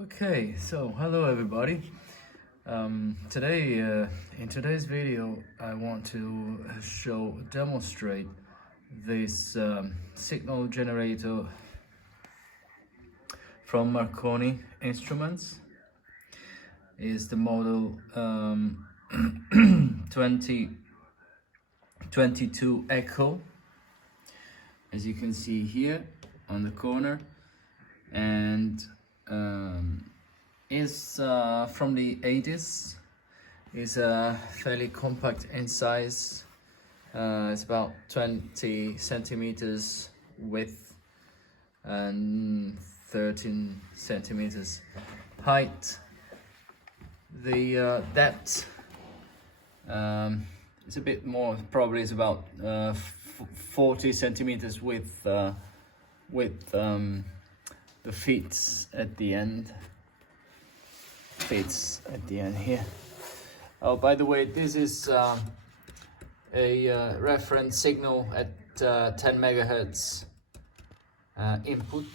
Okay, so hello everybody. Today, in today's video, I want to demonstrate this signal generator from Marconi Instruments. Is the model 2022 Echo, as you can see here on the corner, and is from the 80s. Is fairly compact in size. It's about 20 centimeters width and 13 centimeters height. The depth is a bit more, probably is about 40 centimeters with the feet at the end. Here. Oh, by the way, this is a reference signal at 10 megahertz input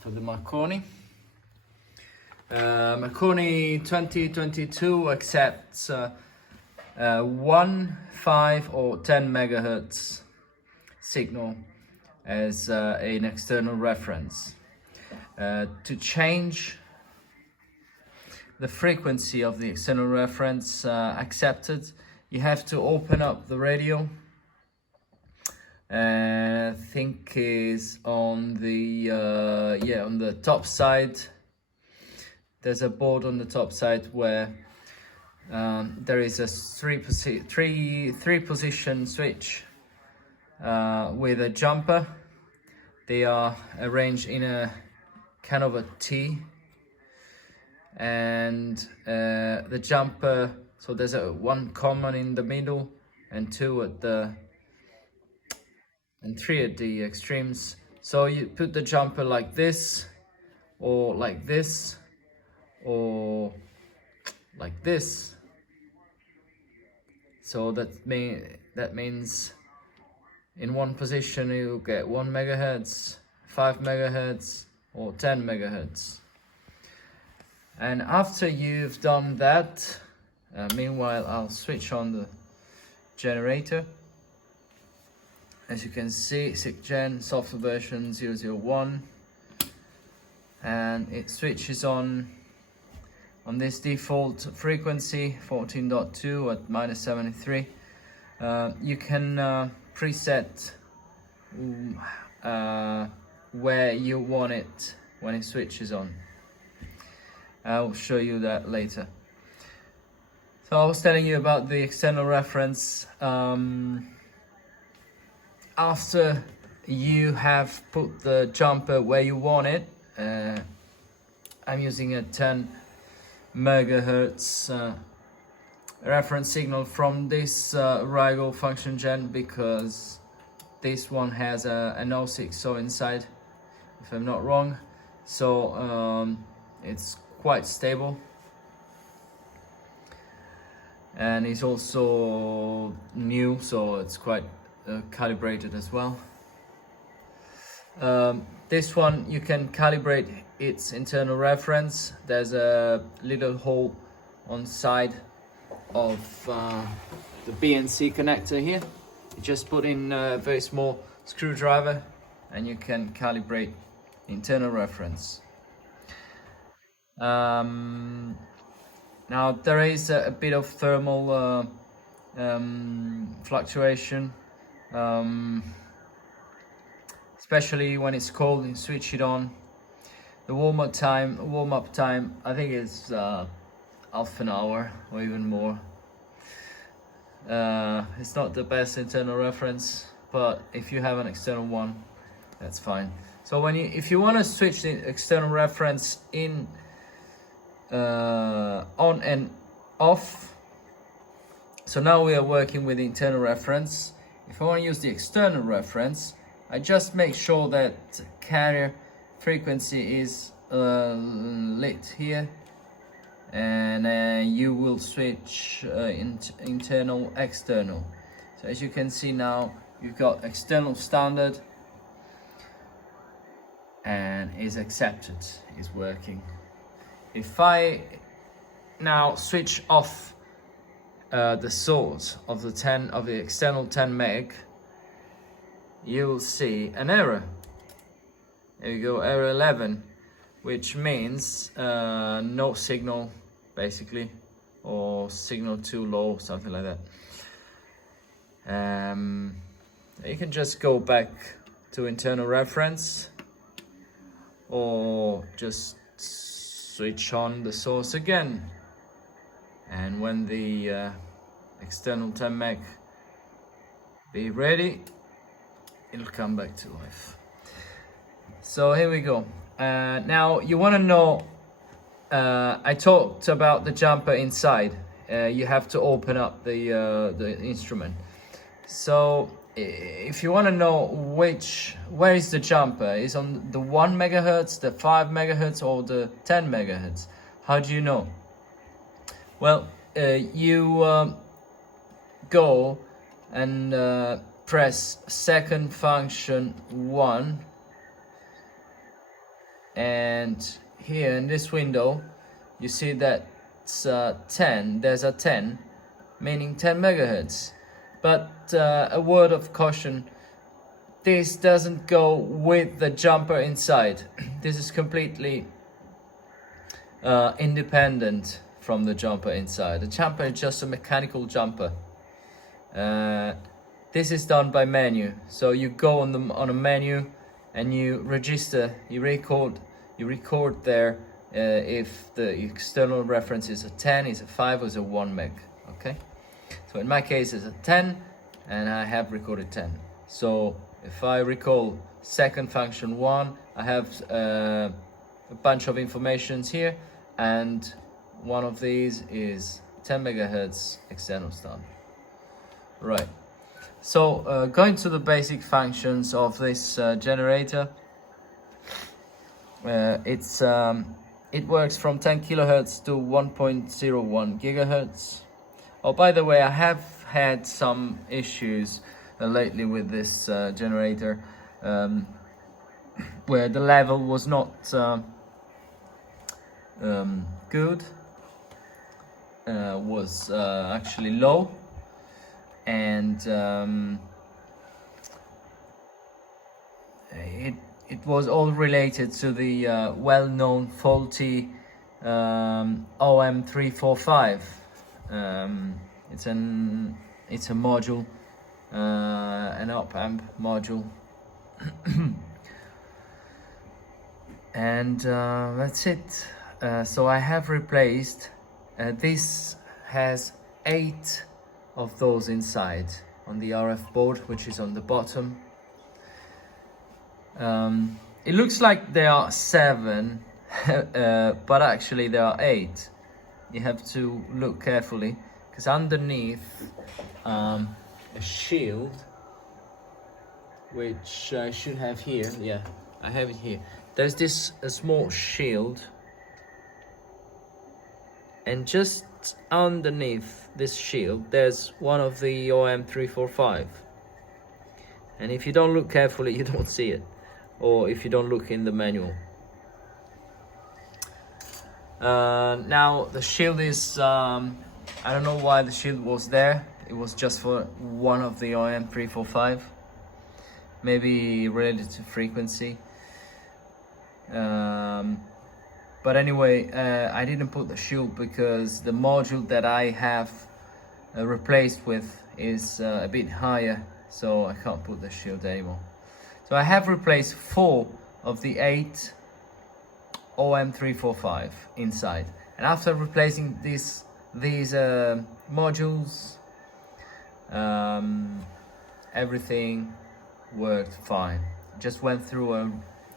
for the Marconi. Marconi 2022 accepts 1, 5 or 10 megahertz signal as an external reference. To change the frequency of the external reference accepted, you have to open up the radio. I think is on the on the top side. There's a board on the top side where there is a three position switch with a jumper. They are arranged in a kind of a T, and the jumper, so there's one common in the middle and two at the and three at the extremes. So you put the jumper like this, or like this, or like this. So that means in one position you get 1 megahertz, 5 megahertz or 10 megahertz. And after you've done that, meanwhile I'll switch on the generator. As you can see, 6th gen software version 001, and it switches on this default frequency 14.2 at -73. You can preset where you want it when it switches on. I'll show you that later. So I was telling you about the external reference. After you have put the jumper where you want it, I'm using a 10 megahertz reference signal from this Rigo function gen, because this one has an 060 inside, if I'm not wrong. So it's quite stable, and it's also new, so it's quite calibrated as well. This one you can calibrate its internal reference. There's a little hole on side of the BNC connector here. You just put in a very small screwdriver and you can calibrate internal reference. Now there is a bit of thermal fluctuation, especially when it's cold and switch it on. The warm-up time I think is half an hour or even more. It's not the best internal reference, but if you have an external one, that's fine. So if you want to switch the external reference in on and off, so now we are working with the internal reference. If I want to use the external reference, I just make sure that carrier frequency is lit here, and you will switch internal, external. So as you can see now, you've got external standard and is accepted, is working. If I now switch off the source of the external 10 meg, you'll see an error. There you go, error 11, which means no signal, basically, or signal too low, something like that. You can just go back to internal reference, or just switch on the source again, and when the external 10 meg be ready, it'll come back to life. So here we go. Now you want to know, I talked about the jumper inside. You have to open up the instrument. So if you want to know where is the jumper, is on the 1 megahertz, the 5 megahertz, or the 10 megahertz? How do you know? Well, you go and press second function 1, and here in this window you see that it's 10. There's a 10, meaning 10 megahertz. But a word of caution, this doesn't go with the jumper inside. This is completely independent from the jumper inside. The jumper is just a mechanical jumper. This is done by menu. So you go on a menu and you register, you record there if the external reference is a 10, is a 5, or is a 1 meg. Okay. So in my case it's a 10, and I have recorded 10. So if I recall second function 1, I have a bunch of informations here, and one of these is 10 megahertz external stun. Right. So going to the basic functions of this generator, it works from 10 kilohertz to 1.01 gigahertz. Oh, by the way, I have had some issues lately with this generator, where the level was not good, was actually low, and it was all related to the well-known faulty OM345. It's a module, an op-amp module, and that's it. So I have replaced, this has 8 of those inside on the RF board, which is on the bottom. It looks like there are 7, but actually there are 8. You have to look carefully, because underneath a shield, which I should have here, yeah, I have it here. There's this small shield, and just underneath this shield there's one of the OM345, and if you don't look carefully you don't see it, or if you don't look in the manual. Now the shield is, I don't know why the shield was there. It was just for one of the OM345, maybe related to frequency. But anyway, I didn't put the shield because the module that I have replaced with is a bit higher, so I can't put the shield anymore. So I have replaced 4 of the 8 OM345 inside, and after replacing these modules, everything worked fine. Just went through a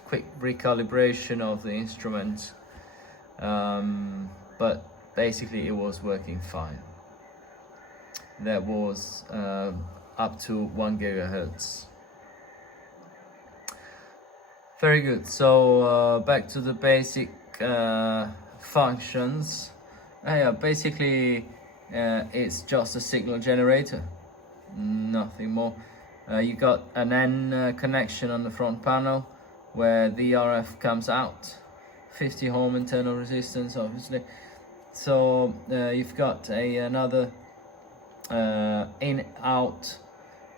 quick recalibration of the instrument, but basically it was working fine. That was up to 1 gigahertz. Very good. So back to the basic functions. Yeah, basically it's just a signal generator, nothing more. You got an N connection on the front panel, where the RF comes out. 50 ohm internal resistance, obviously. So you've got another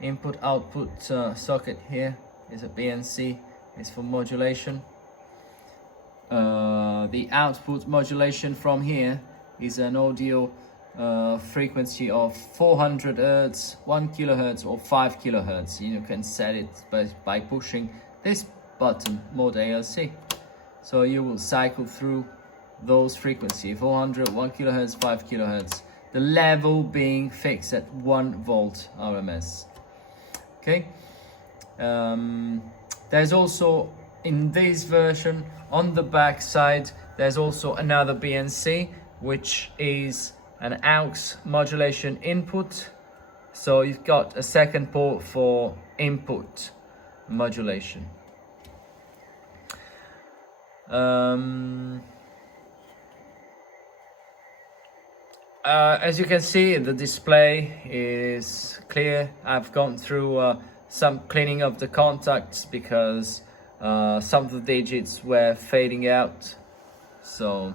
input-output socket here. Is a BNC. It's for modulation. The output modulation from here is an audio frequency of 400 Hz, 1 kHz or 5 kHz. You can set it by pushing this button, Mode ALC. So you will cycle through those frequencies, 400, 1 kHz, 5 kHz. The level being fixed at 1 volt RMS. Okay. There's also, in this version, on the back side, there's also another BNC, which is an aux modulation input. So you've got a second port for input modulation. As you can see, the display is clear. I've gone through some cleaning of the contacts because some of the digits were fading out. So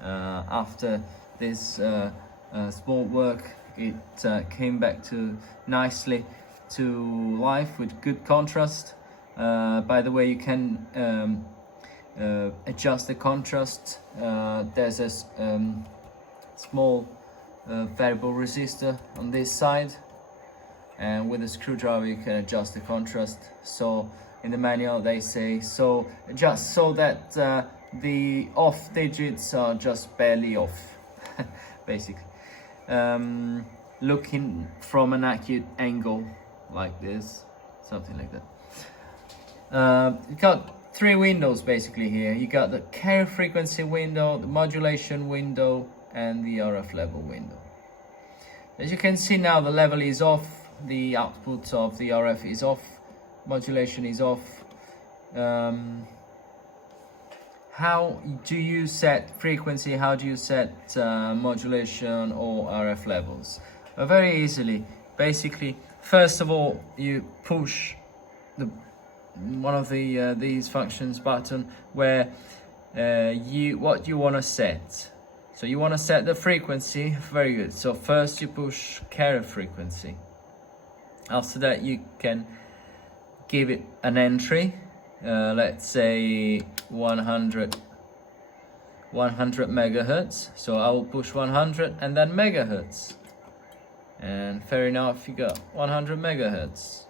after this small work, it came back to nicely to life with good contrast. By the way, you can adjust the contrast. There's a small variable resistor on this side, and with a screwdriver you can adjust the contrast. So in the manual they say so just so that the off digits are just barely off, basically. Looking from an acute angle like this, something like that. You got 3 windows basically here. You got the carrier frequency window, the modulation window, and the RF level window. As you can see now, the level is off, the output of the RF is off, modulation is off. How do you set frequency? How do you set modulation or RF levels? Very easily. Basically, first of all, you push one of these functions button where what you want to set. So you want to set the frequency. Very good. So first you push carrier frequency. After that you can give it an entry. Let's say 100 megahertz. So I will push 100 and then megahertz. And fair enough, you got 100 megahertz.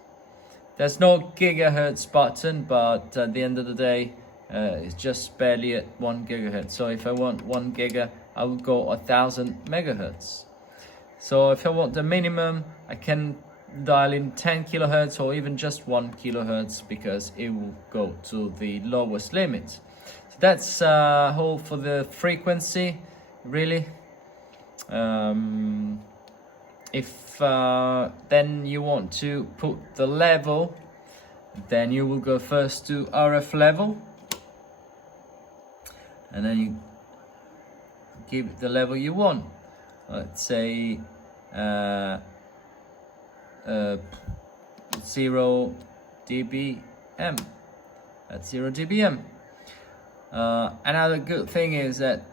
There's no gigahertz button, but at the end of the day, it's just barely at 1 gigahertz. So if I want 1 giga, I will go 1000 megahertz. So if I want the minimum, I can dial in 10 kilohertz or even just 1 kilohertz, because it will go to the lowest limit. So that's all for the frequency, really. If then you want to put the level, then you will go first to RF level, and then you give it the level you want. Let's say 0 dBm. That's 0 dBm. Another good thing is that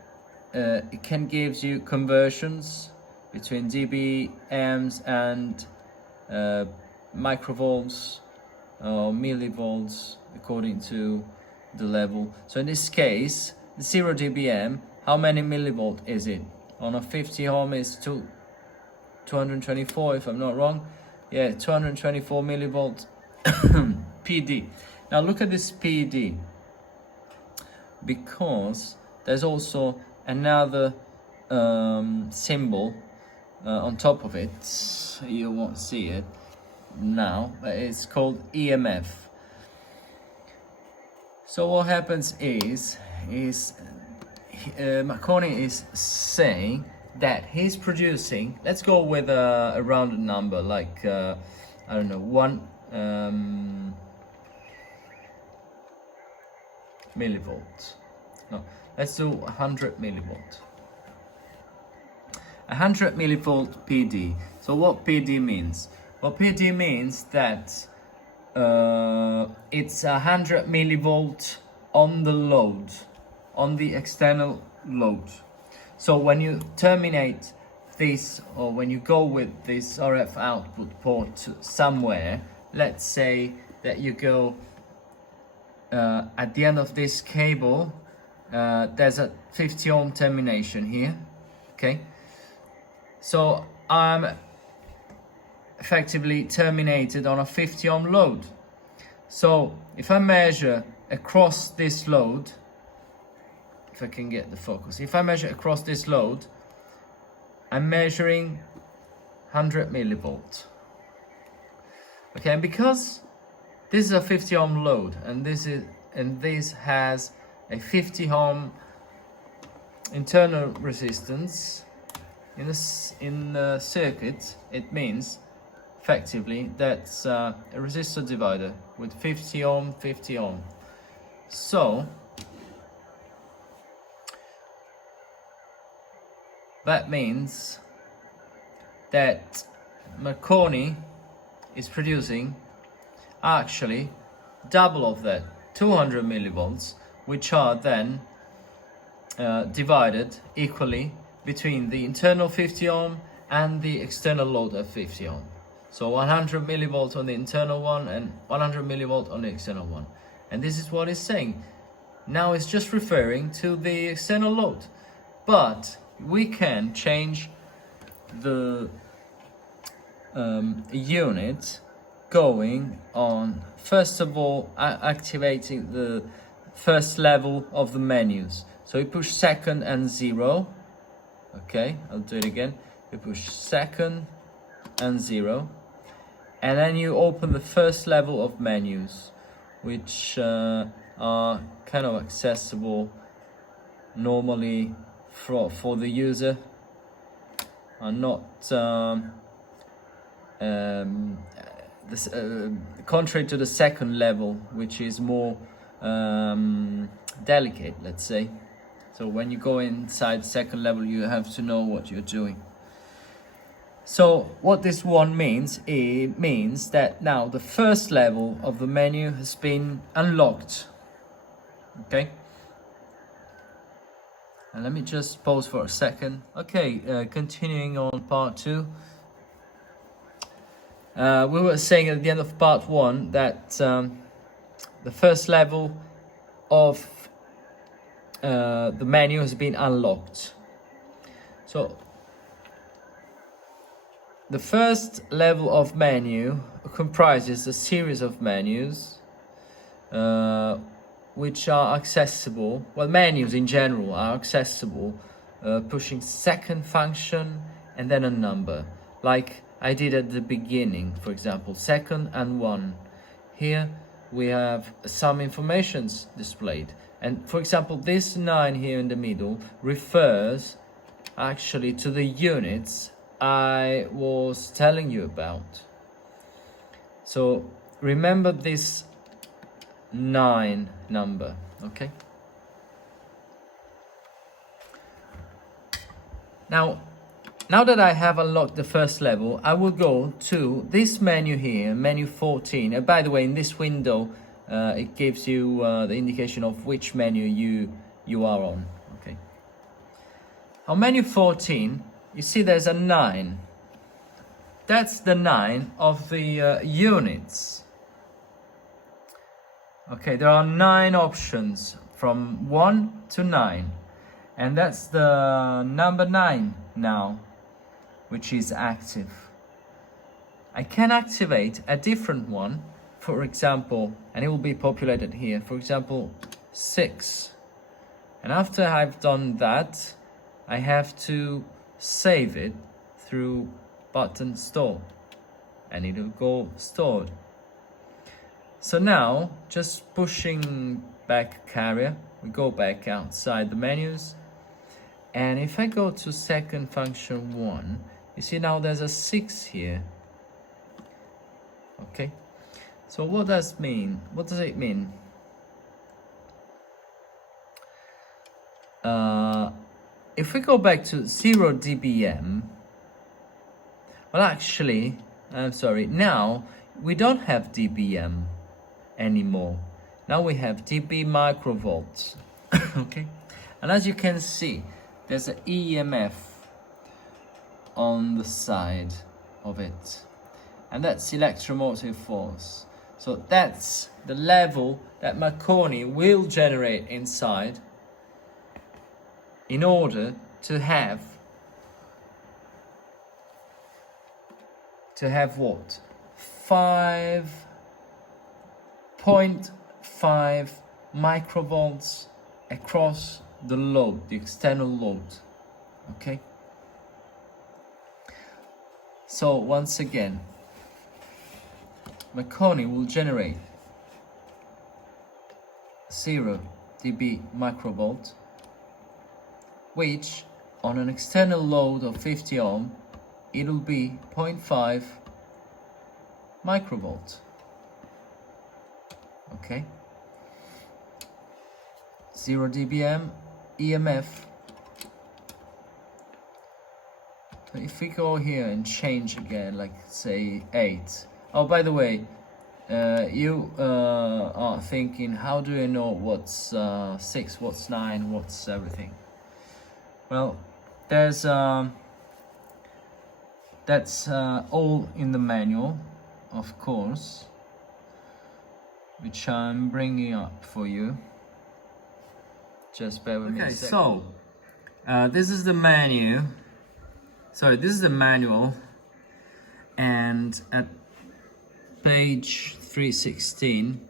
it can give you conversions between dBms and microvolts or millivolts according to the level. So in this case, 0 dBm, how many millivolt is it? On a 50 ohm is 224, if I'm not wrong. Yeah, 224 millivolt PD. Now look at this PD, because there's also another symbol on top of it. You won't see it now, but it's called EMF. So what happens is MARCONI is saying that he's producing, let's go with a rounded number, like I don't know, 1 millivolt. No, let's do 100 millivolt. 100 millivolt PD. So what PD means? Well, PD means that it's 100 millivolt on the load, on the external load. So when you terminate this, or when you go with this RF output port to somewhere, let's say that you go at the end of this cable, there's a 50 ohm termination here, okay? So I'm effectively terminated on a 50 ohm load. So if I measure across this load, if I can get the focus, if I measure across this load, I'm measuring 100 millivolt. Okay, and because this is a 50 ohm load, and this has a 50 ohm internal resistance in the circuit, it means effectively that's a resistor divider with 50 ohm, 50 ohm. So that means that MARCONI is producing actually double of that, 200 millivolts, which are then divided equally between the internal 50 ohm and the external load of 50 ohm. So 100 millivolt on the internal one and 100 millivolt on the external one. And this is what it's saying. Now it's just referring to the external load. But we can change the unit going on, first of all, activating the first level of the menus. So we push second and 0. Okay, I'll do it again. You push second and 0. And then you open the first level of menus, which are kind of accessible normally for the user, are not contrary to the second level, which is more delicate, let's say. So when you go inside second level, you have to know what you're doing. So what this one means, it means that now the first level of the menu has been unlocked. Okay. And let me just pause for a second. Okay, continuing on part 2. We were saying at the end of part 1 that the first level of the menu has been unlocked. So the first level of menu comprises a series of menus which are accessible, well, menus in general are accessible pushing second function and then a number, like I did at the beginning, for example, second and 1. Here we have some informations displayed, and for example this 9 here in the middle refers actually to the units I was telling you about. So remember this 9 number, okay? Now that I have unlocked the first level, I will go to this menu here, menu 14. And by the way, in this window, it gives you the indication of which menu you are on, okay? On menu 14, you see there's a 9. That's the 9 of the units. Okay, there are 9 options from 1 to 9. And that's the number 9 now, which is active. I can activate a different one, for example, and it will be populated here, for example, 6. And after I've done that, I have to save it through button store, and it will go stored. So now, just pushing back carrier, we go back outside the menus, and if I go to second function 1, you see now there's a 6 here. Okay, so what does it mean? If we go back to 0 dBm, well actually, I'm sorry, now we don't have dBm anymore. Now we have dB microvolts. Okay, and as you can see, there's an EMF on the side of it, and that's electromotive force. So that's the level that MARCONI will generate inside in order to have what? 5.5 microvolts across the load, the external load. Okay, so once again, MARCONI will generate 0 dB microvolt, which on an external load of 50 ohm, it'll be 0.5 microvolt. Okay, 0 dBm EMF. So if we go here and change again, like say 8. Oh, by the way, you are thinking, how do I know what's 6, what's 9, what's everything? Well, there's that's all in the manual, of course, which I'm bringing up for you. Just bear with me a second. So this is the menu. Sorry, this is the manual, and at page 316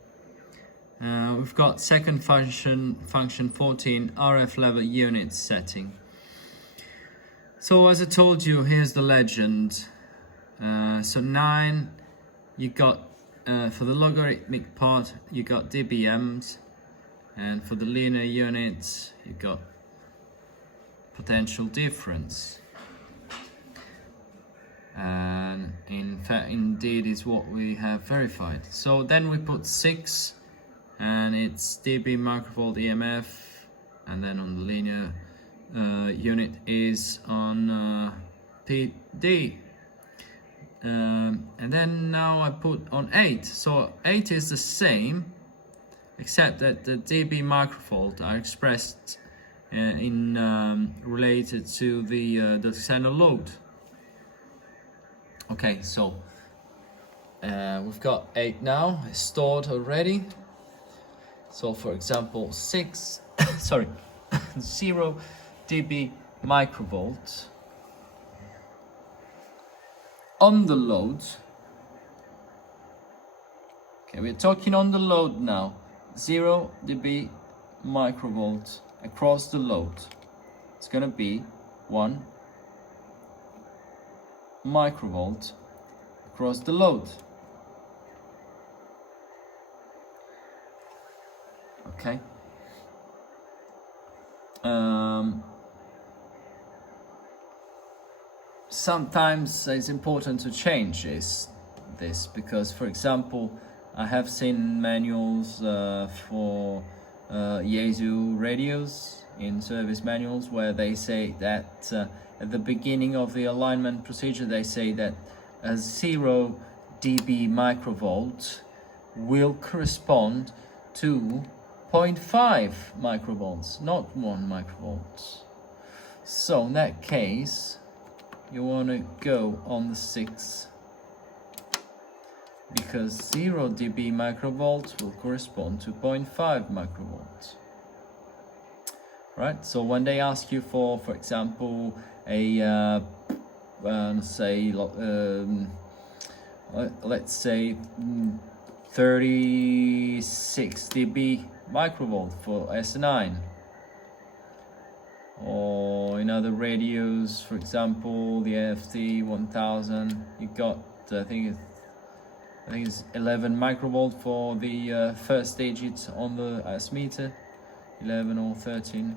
we've got second function 14 RF level unit setting. So as I told you, here's the legend. So 9, you got for the logarithmic part you got dBms, and for the linear units you got potential difference. And in fact, indeed, is what we have verified. So then we put 6, and it's dB microvolt EMF, and then on the linear unit is on PD. And then now I put on 8. So 8 is the same, except that the dB microvolt are expressed in related to the external load. Okay, so we've got 8 now stored already. So for example, 6, sorry, 0 dB microvolt on the load. Okay, we're talking on the load now. 0 dB microvolt across the load. It's gonna be 1 microvolt across the load. Okay. Sometimes it's important to change this because, for example, I have seen manuals for Yaesu radios in service manuals where they say that at the beginning of the alignment procedure, they say that a 0 dB microvolt will correspond to 0.5 microvolts, not 1 microvolt. So in that case, you want to go on the 6, because 0 dB microvolts will correspond to 0.5 microvolts. Right, so when they ask you for example, a let's say 36 dB microvolt for S9, or in other radios, for example the AFT 1000, you got I think it's 11 microvolt for the first digit on the S meter, 11 or 13,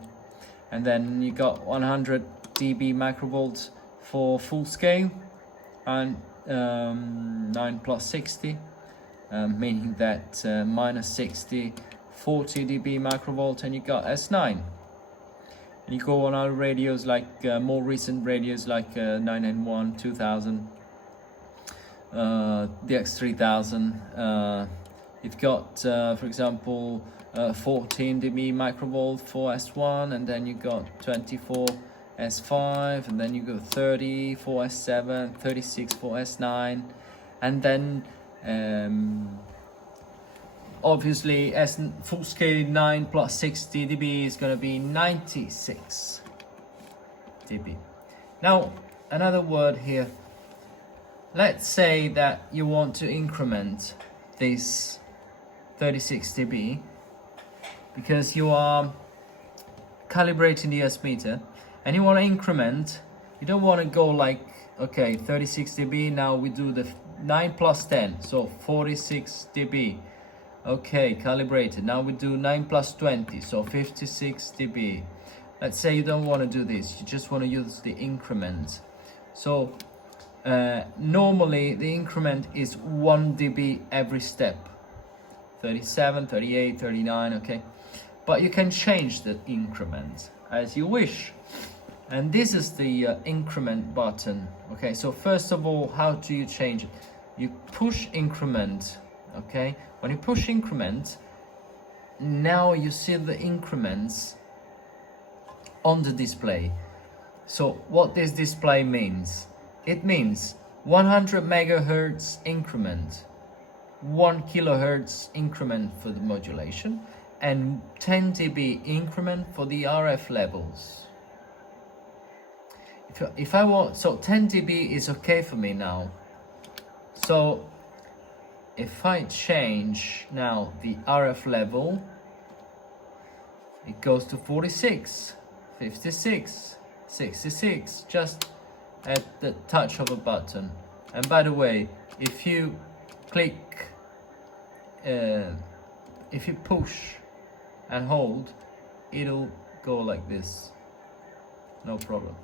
and then you got 100 dB microvolts for full scale, and 9 plus 60, meaning that minus 60, 40 dB microvolt, and you got S9. And you go on other radios like more recent radios like 991, 2000, DX3000. You've got, for example, 14 dB microvolt for S1, and then you got 24 S5, and then you go 30 for S7, 36 for S9, and then obviously full scale 9 plus 60 dB is going to be 96 dB. Now, another word here. Let's say that you want to increment this 36 dB because you are calibrating the S meter and you want to increment. You don't want to go like, okay, 36 dB, now we do the 9 plus 10, so 46 dB. Okay, calibrated. Now we do 9 plus 20, so 56 dB. Let's say you don't want to do this, you just want to use the increment. So normally the increment is 1 dB every step. 37, 38, 39, okay? But you can change the increment as you wish. And this is the increment button. Okay, so first of all, how do you change it? You push increment, okay? When you push increment, now you see the increments on the display. So what this display means? It means 100 megahertz increment, 1 kilohertz increment for the modulation, and 10 dB increment for the RF levels. If I want, so 10 dB is okay for me now. So if I change now the RF level, it goes to 46, 56, 66, just at the touch of a button. And by the way, if you click, if you push and hold, it'll go like this, no problem.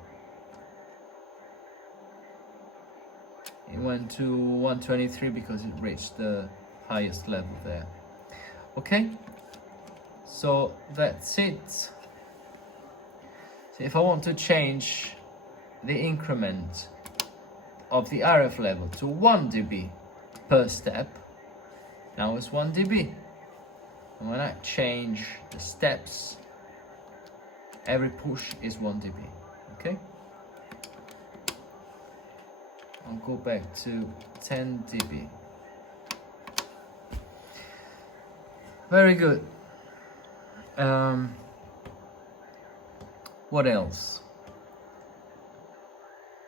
It went to 123 because it reached the highest level there. Okay, so that's it. So if I want to change the increment of the RF level to 1 dB per step, now it's 1 dB. And when I change the steps, every push is 1 dB. Okay, I'll go back to 10 dB. Very good. What else?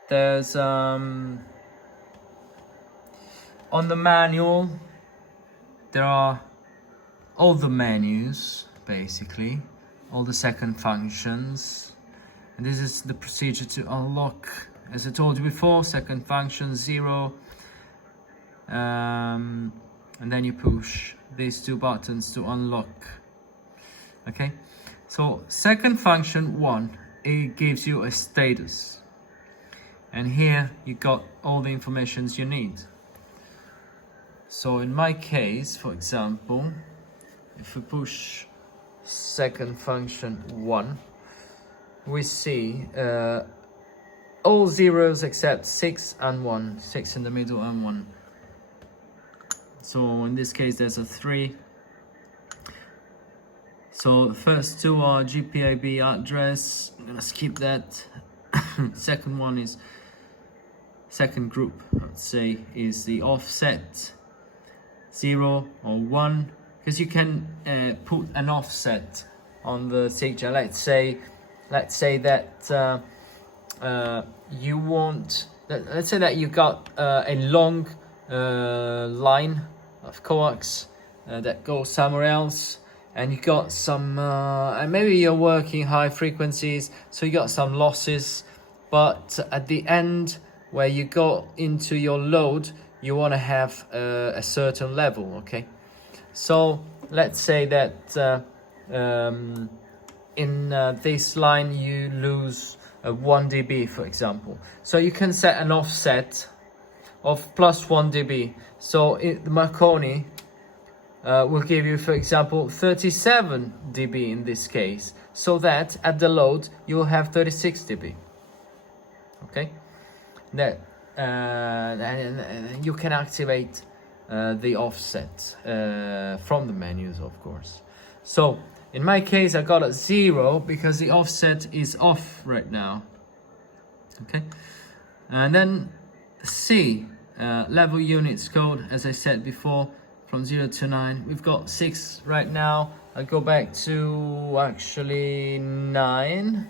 There's on the manual there are all the menus, basically all the second functions, and this is the procedure to unlock. As I told you before, second function 0, and then you push these two buttons to unlock. Okay, so second function 1, it gives you a status, and here you got all the informations you need. So in my case, for example, if we push second function 1, we see all zeros except 6 and 1, 6 in the middle and 1. So in this case there's a 3. So the first two are Gpib address, I'm gonna skip that. Second one is, second group, let's say, is the offset 0 or 1, because you can put an offset on the signature. Let's say that you want, let's say that you got a long line of coax that goes somewhere else, and you got some and maybe you're working high frequencies, so you got some losses, but at the end where you go into your load, you want to have a certain level. Okay, so let's say that in this line you lose 1 dB, for example. So you can set an offset of plus 1 dB. So the MARCONI will give you, for example, 37 dB in this case, so that at the load you will have 36 dB. Okay, and you can activate the offset from the menus, of course. So in my case, I got a 0 because the offset is off right now. Okay, and then C, level units code, as I said before, from 0 to 9. We've got 6 right now. I'll go back to actually 9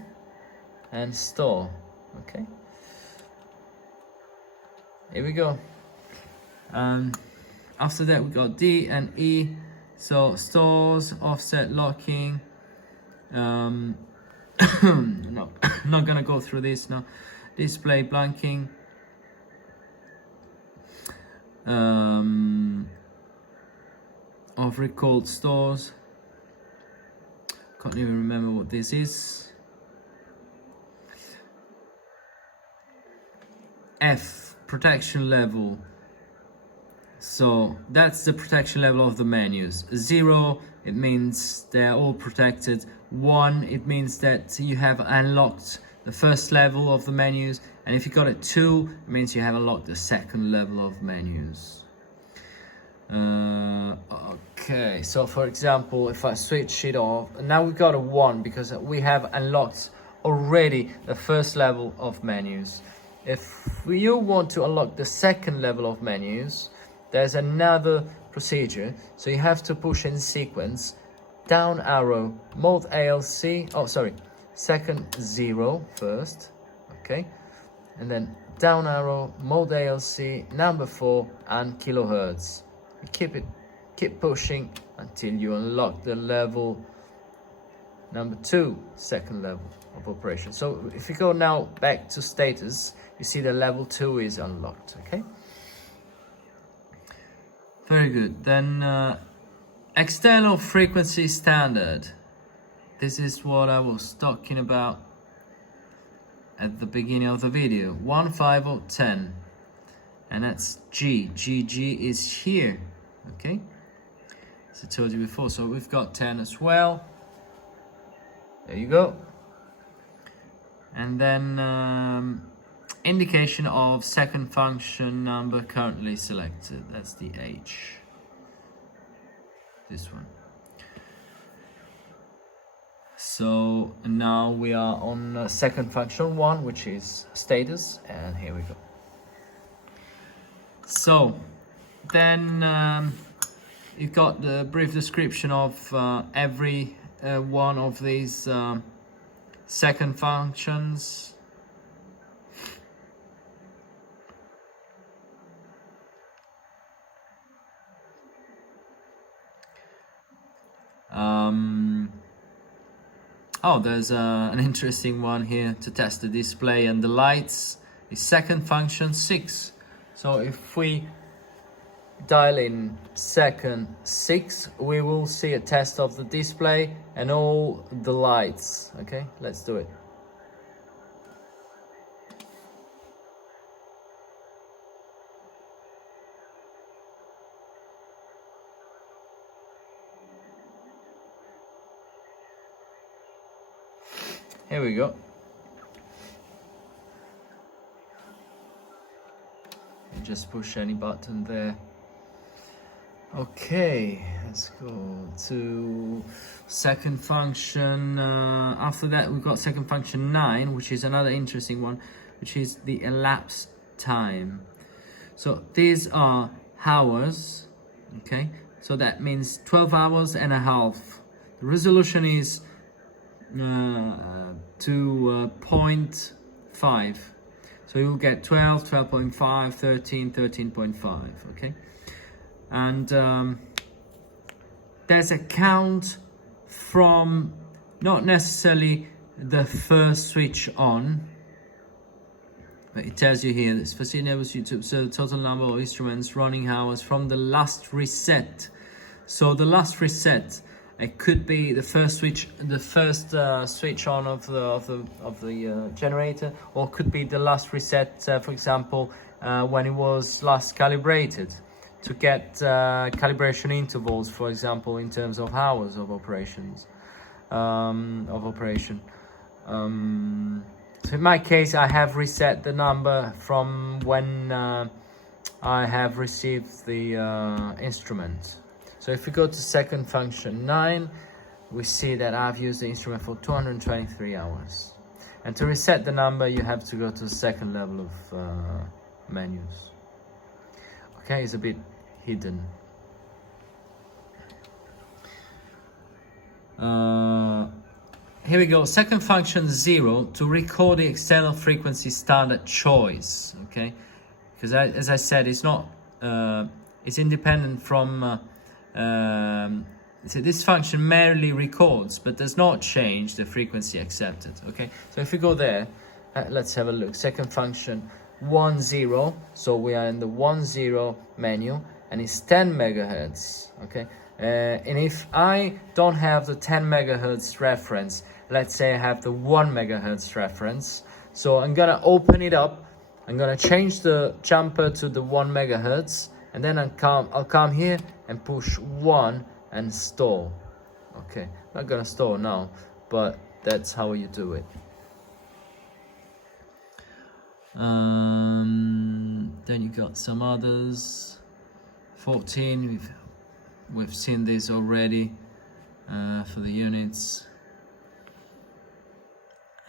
and store. Okay, here we go. After that we got D and E. So stores, offset, locking. No, not gonna go through this now. Display, blanking. Of recalled stores. Can't even remember what this is. F, protection level. So that's the protection level of the menus. 0, it means they're all protected. 1, it means that you have unlocked the first level of the menus. And if you got it 2, it means you have unlocked the second level of menus. Okay, so for example, if I switch it off, now we got a 1 because we have unlocked already the first level of menus. If you want to unlock the second level of menus, there's another procedure. So you have to push in sequence down arrow mode ALC, second 0 first, okay, and then down arrow mode ALC number 4 and kilohertz. You keep pushing until you unlock the level number 2, second level of operation. So if you go now back to status, you see the level 2 is unlocked. Okay, very good. Then external frequency standard. This is what I was talking about at the beginning of the video. 15010, and that's G. GG is here. Okay, as I told you before. So we've got 10 as well. There you go. And then indication of second function number currently selected. That's the H. This one. So now we are on second function 1, which is status, and here we go. So then you've got the brief description of every one of these second functions. Oh, there's an interesting one here to test the display and the lights. Is second function 6. So if we dial in second 6, we will see a test of the display and all the lights. Okay, let's do it. Here we go. You just push any button there. Okay, let's go to second function. After that, we've got second function 9, which is another interesting one, which is the elapsed time. So these are hours, okay? So that means 12 hours and a half. The resolution is to 0.5. So you'll get 12, 12.5, 13, 13.5, okay? And there's a count from not necessarily the first switch on, but it tells you here, this facility enables you to observe the total number of instruments running hours from the last reset. So the last reset, it could be the first switch, switch on of the generator, or could be the last reset, for example, when it was last calibrated, to get calibration intervals, for example, in terms of hours of operations, So So in my case, I have reset the number from when I have received the instrument. So if we go to second function 9, we see that I've used the instrument for 223 hours. And to reset the number, you have to go to the second level of menus. Okay, it's a bit hidden. Here we go. Second function 0 to record the external frequency standard choice. Okay, because as I said, it's not. It's independent from. So this function merely records, but does not change the frequency accepted. Okay, so if we go there, let's have a look. Second function 10. So we are in the 10 menu, and it's 10 megahertz. Okay. And if I don't have the 10 megahertz reference, let's say I have the 1 megahertz reference, so I'm gonna open it up, I'm gonna change the jumper to the 1 megahertz, and then I'll come here and push 1 and store. Okay, I'm not gonna store now, but that's how you do it. Then you got some others. 14, we've seen this already for the units.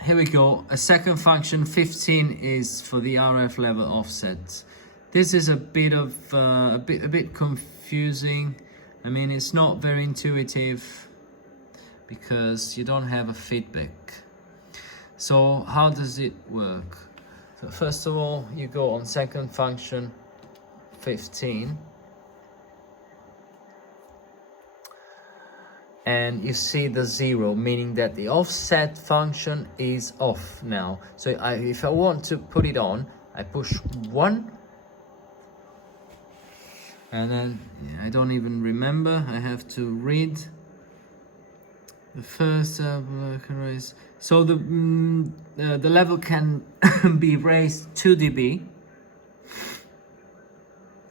Here we go. A second function 15 is for the RF level offset. This is a bit of a bit confusing. I mean, it's not very intuitive because you don't have a feedback. So how does it work? So first of all, you go on second function 15. And you see the 0, meaning that the offset function is off now. So if I want to put it on, I push 1. And then I don't even remember. I have to read the first. So the level can be raised 2 dB.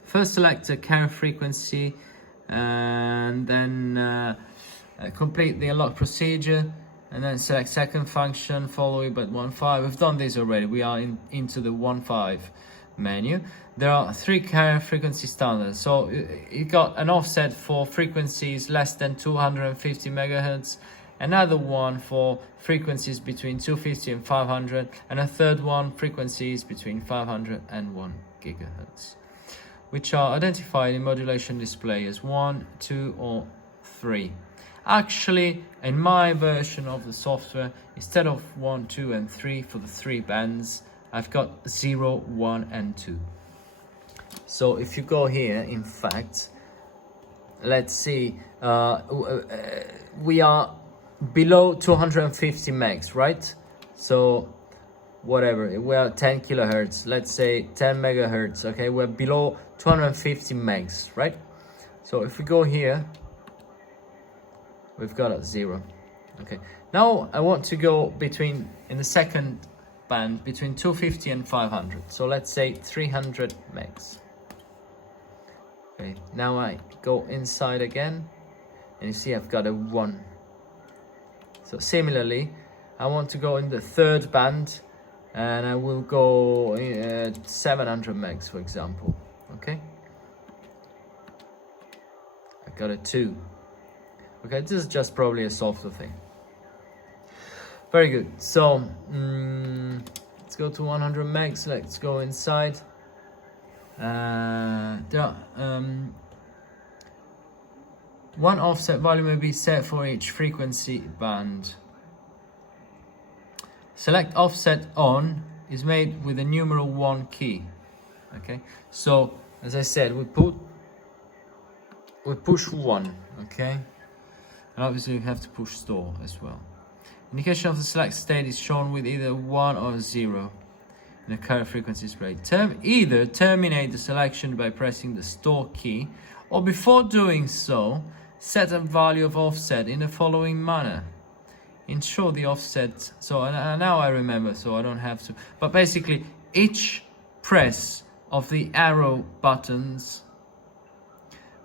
First select a carrier frequency, and then complete the unlock procedure, and then select second function, followed by 1.5. We've done this already. We are into the 1.5 menu. There are 3 carrier frequency standards. So you got an offset for frequencies less than 250 megahertz, another one for frequencies between 250 and 500, and a third one frequencies between 500 and 1 gigahertz, which are identified in modulation display as 1, 2, or 3. Actually, in my version of the software, instead of 1, 2, and 3 for the 3 bands, I've got 0, 1, and 2. So if you go here, in fact, let's see, we are below 250 megs, right? So whatever, we are 10 kilohertz, let's say 10 megahertz, okay? We're below 250 megs, right? So if we go here, we've got a 0. Okay, now I want to go between, in the second band, between 250 and 500. So let's say 300 megs. Okay, now I go inside again, and you see I've got a 1. So similarly, I want to go in the third band, and I will go 700 megs, for example. Okay, I got a 2. Okay, this is just probably a software thing. Very good. So let's go to 100 megs. Let's go inside. There are, one offset value may be set for each frequency band. Select offset on is made with the numeral 1 key. Okay, so as I said, we push 1. Okay. And obviously you have to push store as well. Indication of the select state is shown with either 1 or 0 in the carrier frequency display. Either terminate the selection by pressing the store key, or before doing so, set a value of offset in the following manner. Ensure the offset, so now I remember, so I don't have to, but basically each press of the arrow buttons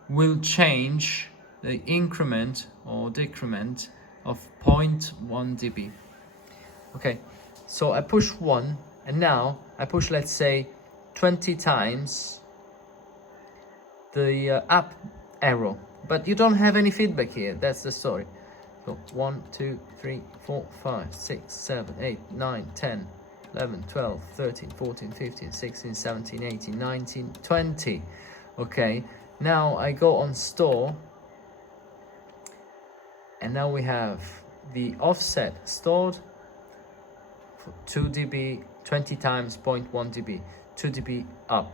will change the increment or decrement of 0.1 dB. Okay, So I push 1, and now I push, let's say, 20 times the up arrow. But you don't have any feedback here, that's the story. So 1, 2, 3, 4, 5, 6, 7, 8, 9, 10, 11, 12, 13, 14, 15, 16, 17, 18, 19, 20. Okay, now I go on store, and now we have the offset stored for 2 dB, 20 times 0.1 dB, 2 dB up.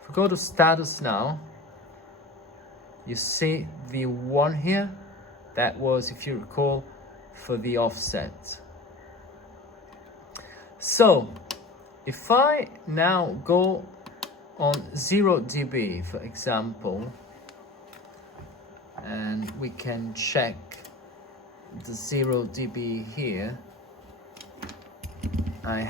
If we go to status now, you see the 1 here. That was, if you recall, for the offset. So if I now go on 0 dB, for example, and we can check the 0 dB here, I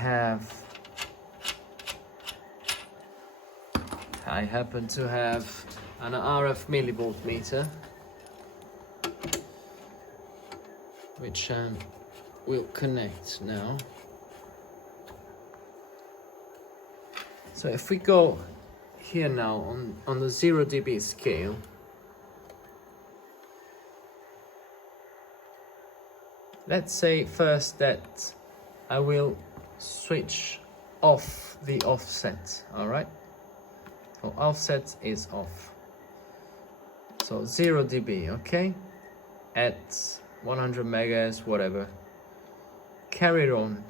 happen to have an RF millivoltmeter, which will connect now. So if we go here now on the 0 dB scale, let's say first that I will switch off the offset, all right? So offset is off. So 0 dB, okay? At 100 megahertz, whatever. Carry it on.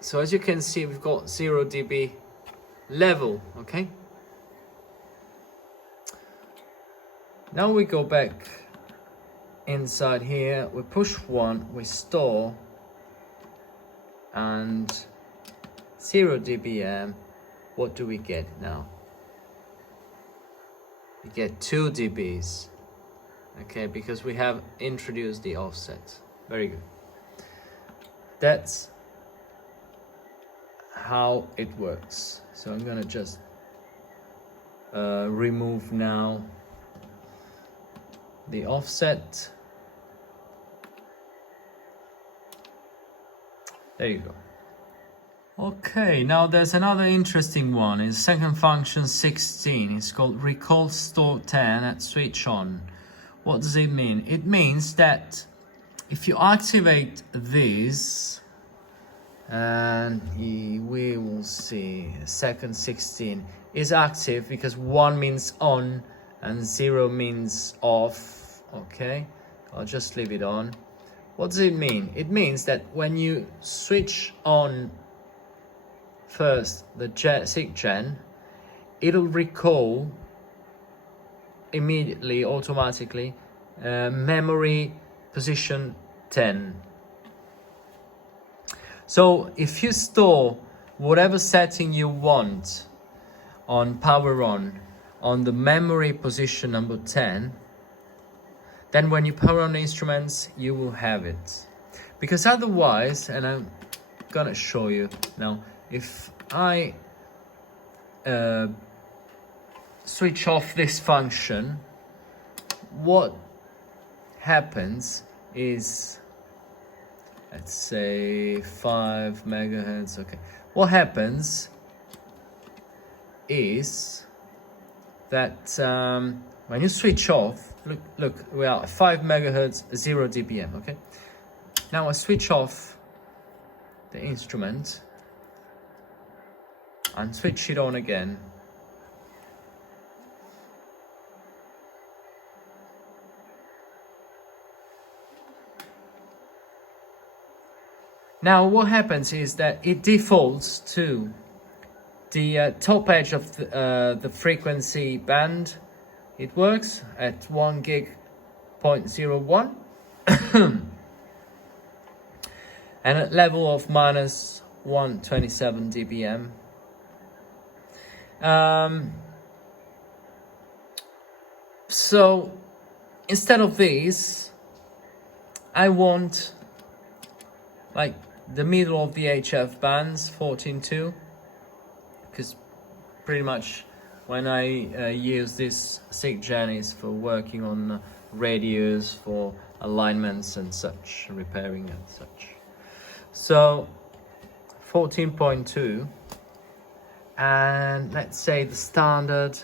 So as you can see, we've got 0 dB level, okay? Now we go back inside here, we push 1, we store, and 0 dBm, what do we get now? We get 2 dBs, okay, because we have introduced the offset. Very good. That's how it works. So I'm gonna just remove now the offset. There you go. Okay, now there's another interesting one. It's second function 16. It's called recall store 10 at switch on. What does it mean? It means that if you activate this, and we will see second 16 is active because 1 means on and 0 means off. Okay, I'll just leave it on. What does it mean? It means that when you switch on first the SIG-gen, it'll recall immediately, automatically, memory position 10. So if you store whatever setting you want on power on the memory position number 10, then when you power on the instruments, you will have it. Because otherwise, and I'm gonna show you now, if I switch off this function, what happens is, let's say 5 megahertz, okay. What happens is that when you switch off, look, we are 5 megahertz, 0 dBm, okay? Now I switch off the instrument and switch it on again. Now what happens is that it defaults to the top edge of the frequency band. It works at 1 gig.01 and at level of minus 127 dBm. So instead of these, I want like the middle of the HF bands, 14.2, because pretty much when I use this SIG-gen is for working on radios, for alignments and such, repairing and such. So 14.2, and let's say the standard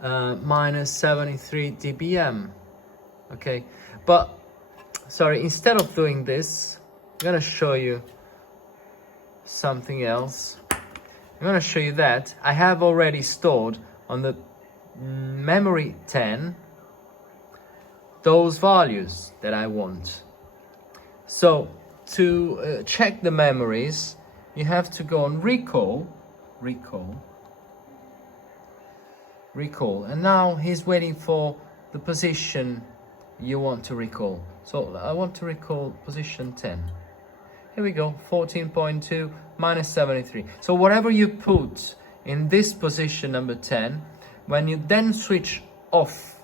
minus 73 dBm. Okay, but sorry, instead of doing this, I'm gonna show you something else. I'm gonna show you that I have already stored on the memory 10 those values that I want. So to check the memories, you have to go on recall, and now he's waiting for the position you want to recall. So I want to recall position 10. Here we go, 14.2 minus 73. So whatever you put in this position number 10, when you then switch off,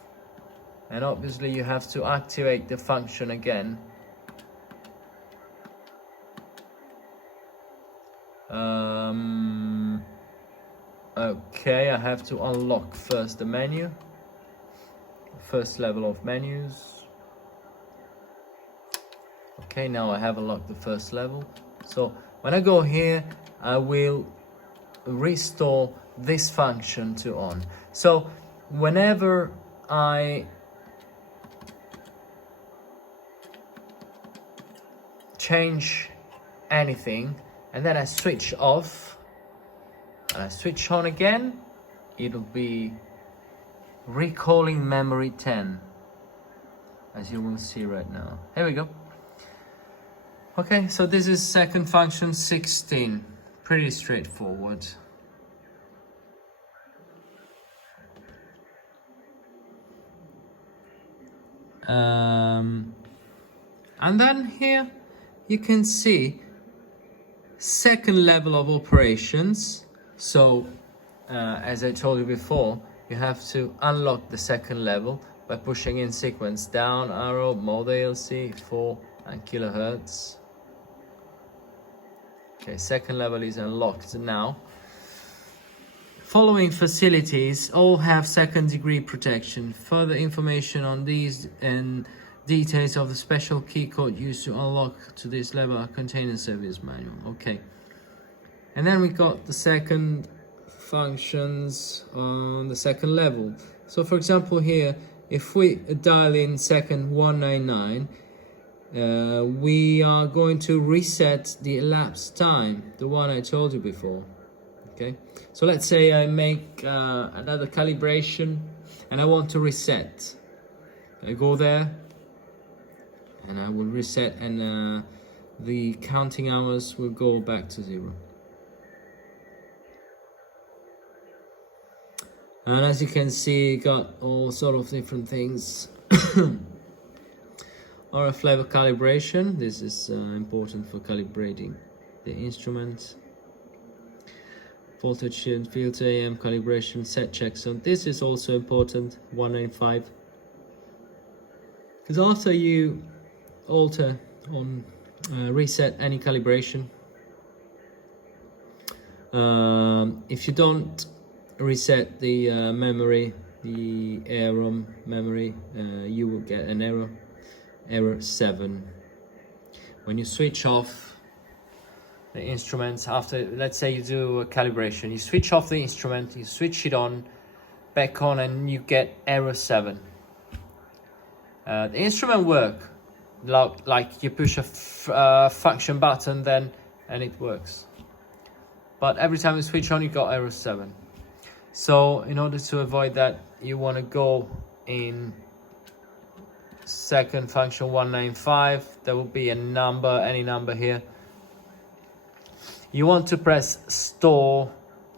and obviously you have to activate the function again. Okay, I have to unlock first the menu, first level of menus. Okay, now I have unlocked the first level. So when I go here, I will restore this function to on. So whenever I change anything and then I switch off and I switch on again, it'll be recalling memory 10, as you will see right now. Here we go. Okay, so this is second function 16. Pretty straightforward. And then here you can see second level of operations. So as I told you before, you have to unlock the second level by pushing in sequence down arrow, mode ALC, 4 and kilohertz. Okay, second level is unlocked now. Following facilities all have second degree protection. Further information on these and details of the special key code used to unlock to this level are contained in service manual. Okay, and then we got the second functions on the second level. So for example here, if we dial in second 199, we are going to reset the elapsed time, the one I told you before. Okay, so let's say I make another calibration and I want to reset. I go there and I will reset, and the counting hours will go back to 0. And as you can see, got all sort of different things. RF flavor calibration, this is important for calibrating the instrument. Voltage and filter AM calibration, set check. So this is also important, 195. Because after you alter on reset any calibration, if you don't reset the memory, the ARM memory, you will get an error 7. When you switch off the instruments after, let's say you do a calibration, you switch off the instrument, you switch it on, back on, and you get error 7. The instrument work like you push a function button then and it works, but every time you switch on you got error 7. So in order to avoid that, you want to go in second function 195. There will be a number, any number here. You want to press store,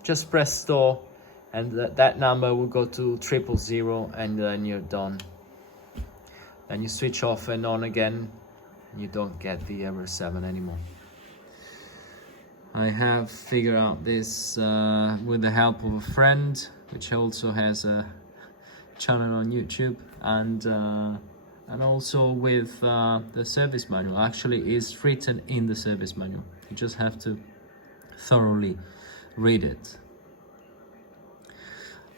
just press store, and that number will go to 000, and then you're done. Then you switch off and on again, you don't get the error 7 anymore. I have figured out this with the help of a friend, which also has a channel on YouTube, and also with the service manual. Actually, is written in the service manual. You just have to thoroughly read it.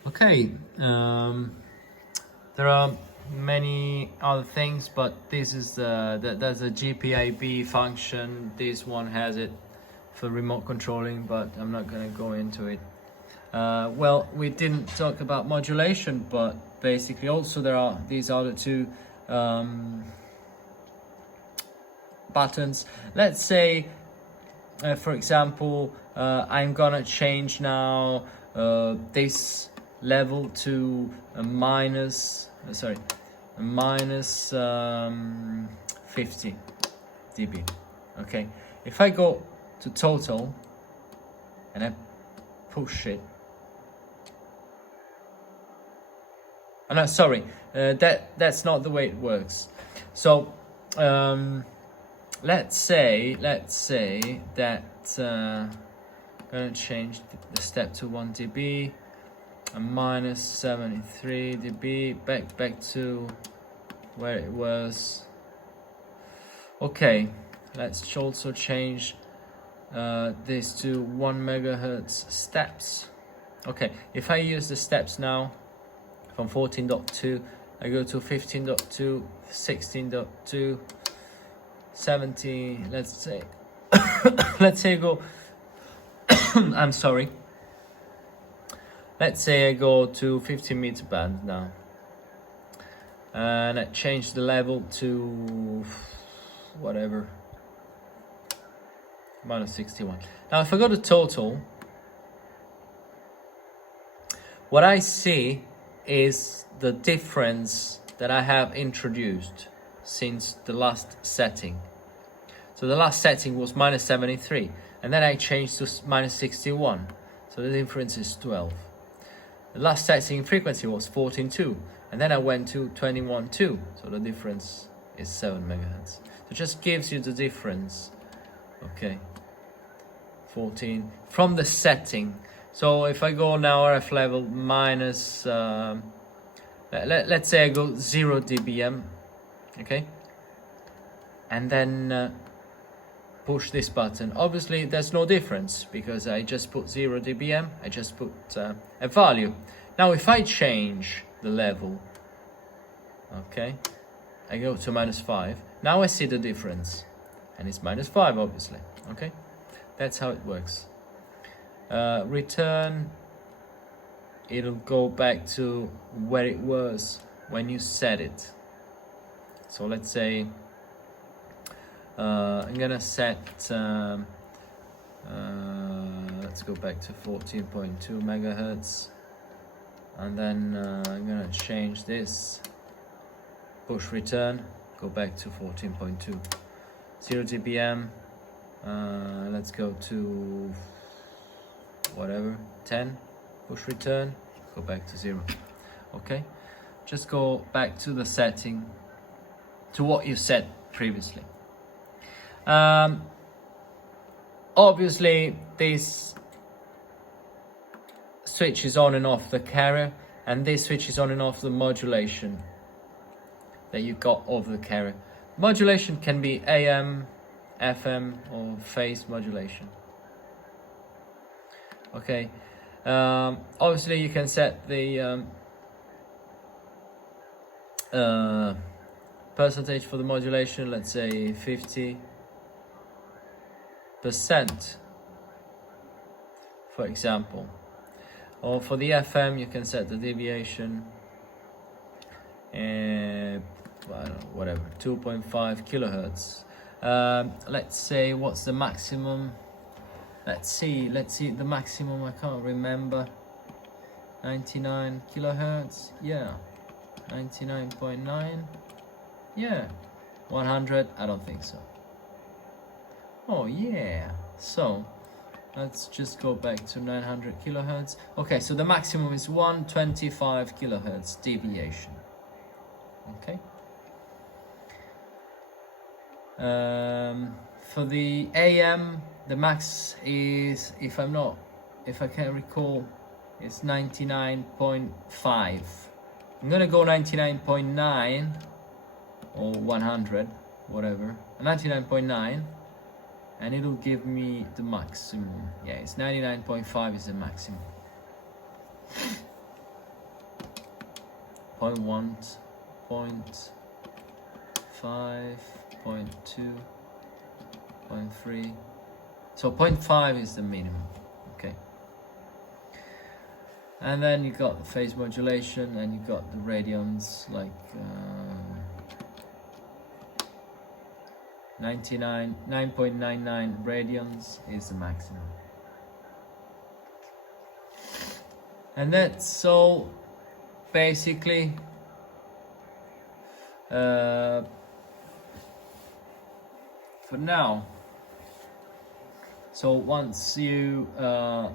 Okay, there are many other things, but this is that's a Gpib function. This one has it for remote controlling, but I'm not going to go into it. Well, we didn't talk about modulation, but basically also there are these other two buttons. Let's say for example, I'm gonna change now this level to a minus 50 dB. Okay, if I go to total and I push it, oh, no, sorry, that's not the way it works. So let's say that I'm gonna change the step to 1 dB, a minus 73 dB, back to where it was. Okay, let's also change this to 1 megahertz steps. Okay, if I use the steps now from 14.2, I go to 15.2, 16.2, 70, let's say let's say go I'm sorry, let's say I go to 15 meter band now, and I change the level to whatever, minus 61. Now if I go to total, what I see is the difference that I have introduced since the last setting. So the last setting was minus 73, and then I changed to minus 61, so the difference is 12. The last setting frequency was 14.2, and then I went to 21.2, so the difference is 7 megahertz. So it just gives you the difference. Okay, 14 from the setting. So if I go now RF level minus, let's say I go 0 dBm, okay, and then push this button. Obviously there's no difference because I just put 0 dBm, I just put a value. Now if I change the level, okay, I go to minus 5, now I see the difference, and it's minus 5 obviously. Okay, that's how it works. Return, it'll go back to where it was when you set it. So let's say I'm gonna set let's go back to 14.2 megahertz, and then I'm gonna change this, push return, go back to 14.2, 0 dBm, let's go to whatever, 10, push return, go back to 0. Okay, just go back to the setting, to what you set previously. Obviously this switch is on and off the carrier, and this switch is on and off the modulation that you got over the carrier. Modulation can be AM, FM, or phase modulation. Okay, obviously you can set the percentage for the modulation, let's say 50%, for example. Or for the FM, you can set the deviation, whatever, 2.5 kilohertz. Let's say, what's the maximum? Let's see the maximum, I can't remember. 99 kilohertz, yeah. 99.9, yeah. 100, I don't think so. Oh yeah, so let's just go back to 900 kilohertz. Okay, so the maximum is 125 kilohertz deviation. Okay. For the AM, the max is, if I can recall, it's 99.5. I'm gonna go 99.9 or 100, whatever, 99.9, and it'll give me the maximum. Yeah, it's 99.5 is the maximum. 0.1, 0.5, 0.2, 0.3. So 0.5 is the minimum. Okay. And then you got the phase modulation, and you got the radians, like 9.99 radians is the maximum. And that's all basically for now. So once you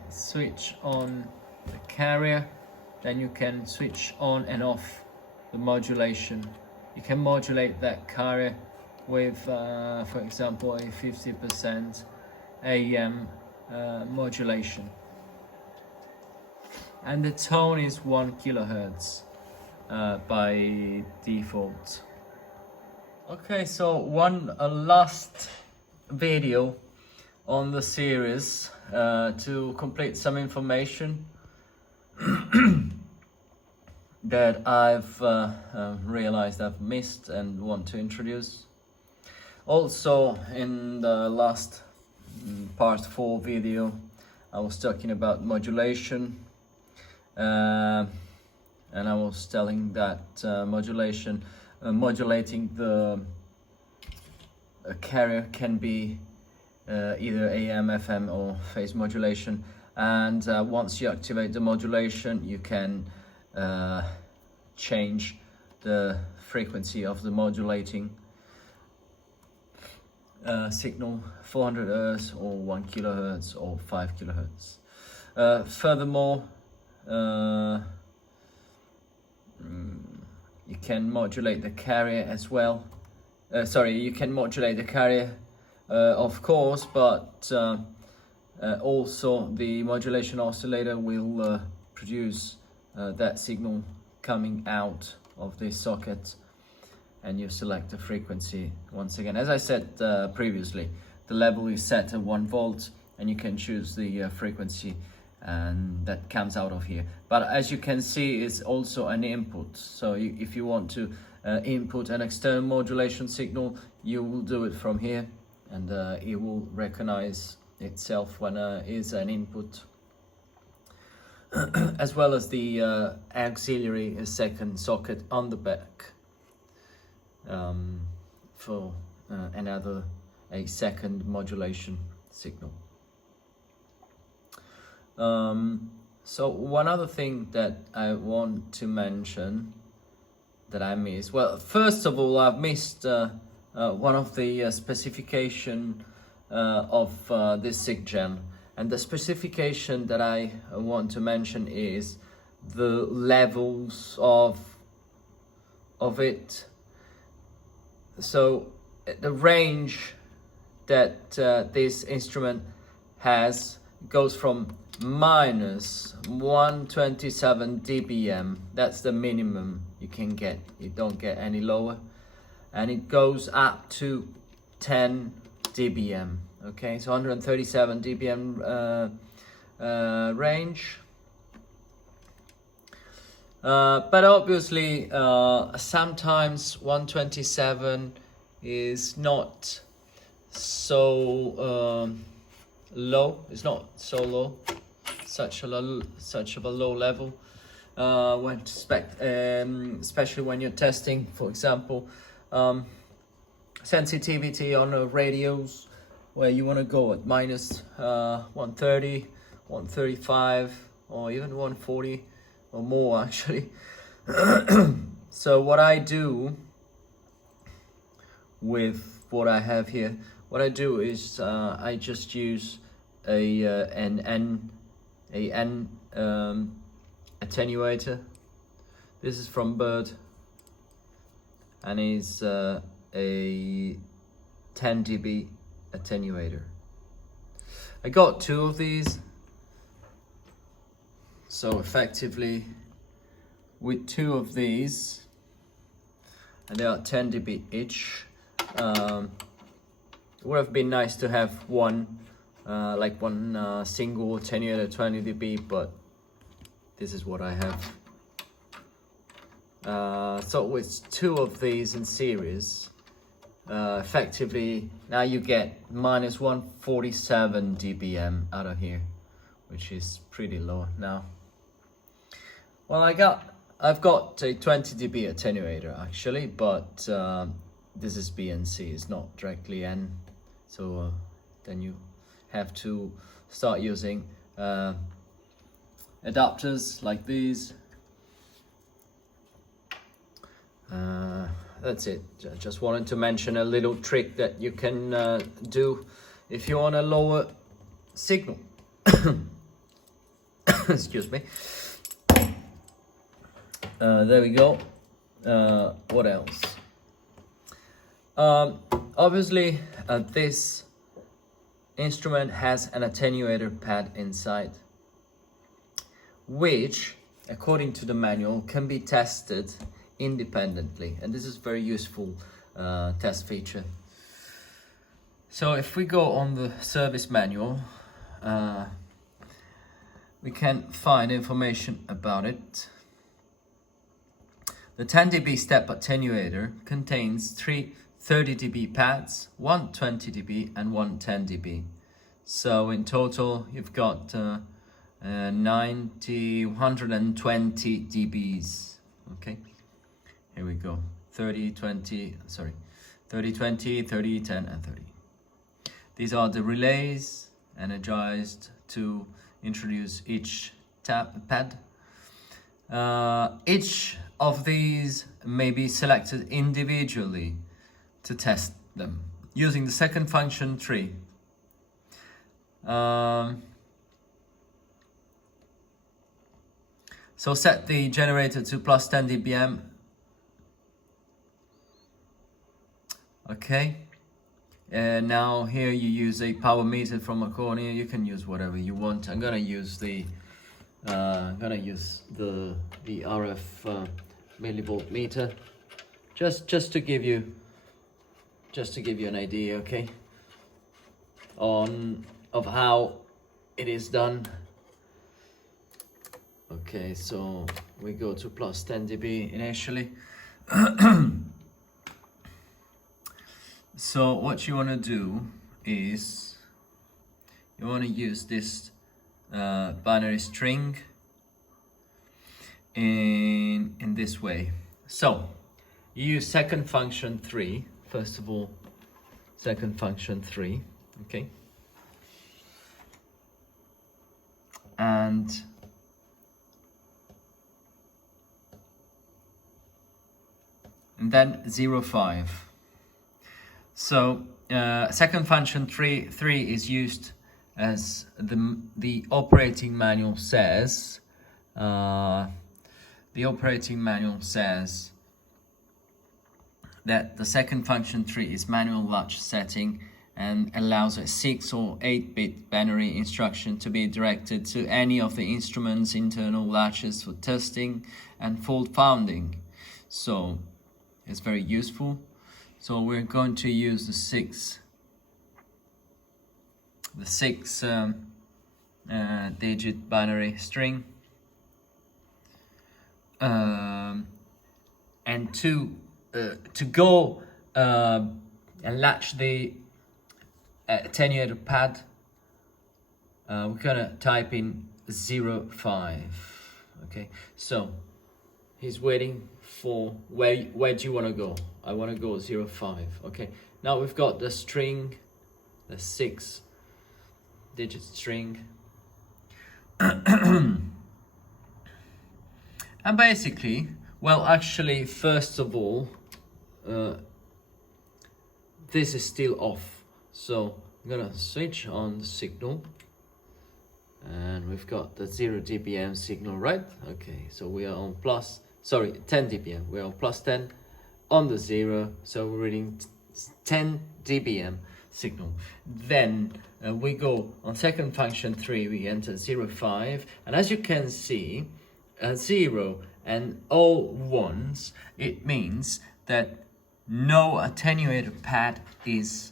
switch on the carrier, then you can switch on and off the modulation. You can modulate that carrier with, for example, a 50% AM modulation. And the tone is 1 kilohertz by default. Okay, so one last video on the series to complete some information that I've realized I've missed and want to introduce. Also, in the last part 4 video, I was talking about modulation, and I was telling that modulating the carrier can be either AM, FM or phase modulation, and once you activate the modulation, you can change the frequency of the modulating signal, 400 Hz or 1 kilohertz or 5 kilohertz. Furthermore, you can modulate the carrier as well. You can modulate the carrier, of course, but also the modulation oscillator will produce that signal coming out of this socket, and you select the frequency once again. As I said previously, the level is set at 1 volt, and you can choose the frequency, and that comes out of here. But as you can see, it's also an input. So if you want to input an external modulation signal, you will do it from here, and it will recognize itself when is an input, as well as the auxiliary second socket on the back for a second modulation signal. So one other thing that I want to mention that I missed. Well, first of all, I've missed one of the specification of this SIGGEN, and the specification that I want to mention is the levels of it. So the range that this instrument has goes from minus 127 dBm. That's the minimum you can get. You don't get any lower, and it goes up to 10 dBm. Okay, so 137 dBm range. But obviously, sometimes 127 is not so low. It's not so low, such of a low level. Especially when you're testing, for example, sensitivity on radios, where you want to go at minus 130, 135, or even 140 or more, actually. So what I do with what I have here, what I do is I just use an N attenuator. This is from Bird, and is a 10 dB attenuator. I got 2 of these, so effectively with 2 of these, and they are 10 dB each. It would have been nice to have one single attenuator 20 dB, but this is what I have. So with two of these in series, effectively now you get minus 147 dBm out of here, which is pretty low now. Well, I've got a 20 dB attenuator actually, but this is BNC, it's not directly N, so then you have to start using adapters like these. That's it. Just wanted to mention a little trick that you can do if you want a lower signal. Excuse me. There we go. What else? Obviously, this instrument has an attenuator pad inside, which, according to the manual, can be tested independently, and this is very useful test feature. So if we go on the service manual, we can find information about it. The 10 dB step attenuator contains 3 30 dB pads, one 20 dB and one 10 dB. So in total you've got 120 dBs. Okay, here we go. 30, 20, 30, 20, 30, 10 and 30. These are the relays energized to introduce each pad. Each of these may be selected individually to test them using the second function tree. So set the generator to plus 10 dBm. Okay. And now here you use a power meter from MARCONI. You can use whatever you want. I'm gonna use the RF millivolt meter, just to give you an idea, okay, of how it is done. Okay, so we go to plus 10 dB initially. So what you want to do is you want to use this binary string in this way. So you use second function 3 first of all, second function 3, okay, and then 0.5. So second function 3 is used as the operating manual says. The operating manual says that the second function 3 is manual latch setting and allows a 6 or 8-bit binary instruction to be directed to any of the instrument's internal latches for testing and fault finding. So it's very useful. So we're going to use the 6 digit binary string, and to go and latch the attenuator pad, we're gonna type in 0.5. Okay, so he's waiting for where do you want to go? I want to go 0.5. Okay, now we've got the string, the 6-digit string. And basically, well, actually, first of all, this is still off. So I'm gonna switch on the signal, and we've got the 0 dBm signal, right? Okay, so we are on 10 dBm. We're on plus 10 on the 0, so we're reading 10 dBm signal. Then we go on second function 3, we enter 0.5, and as you can see, 0 and all ones, it means that no attenuator pad is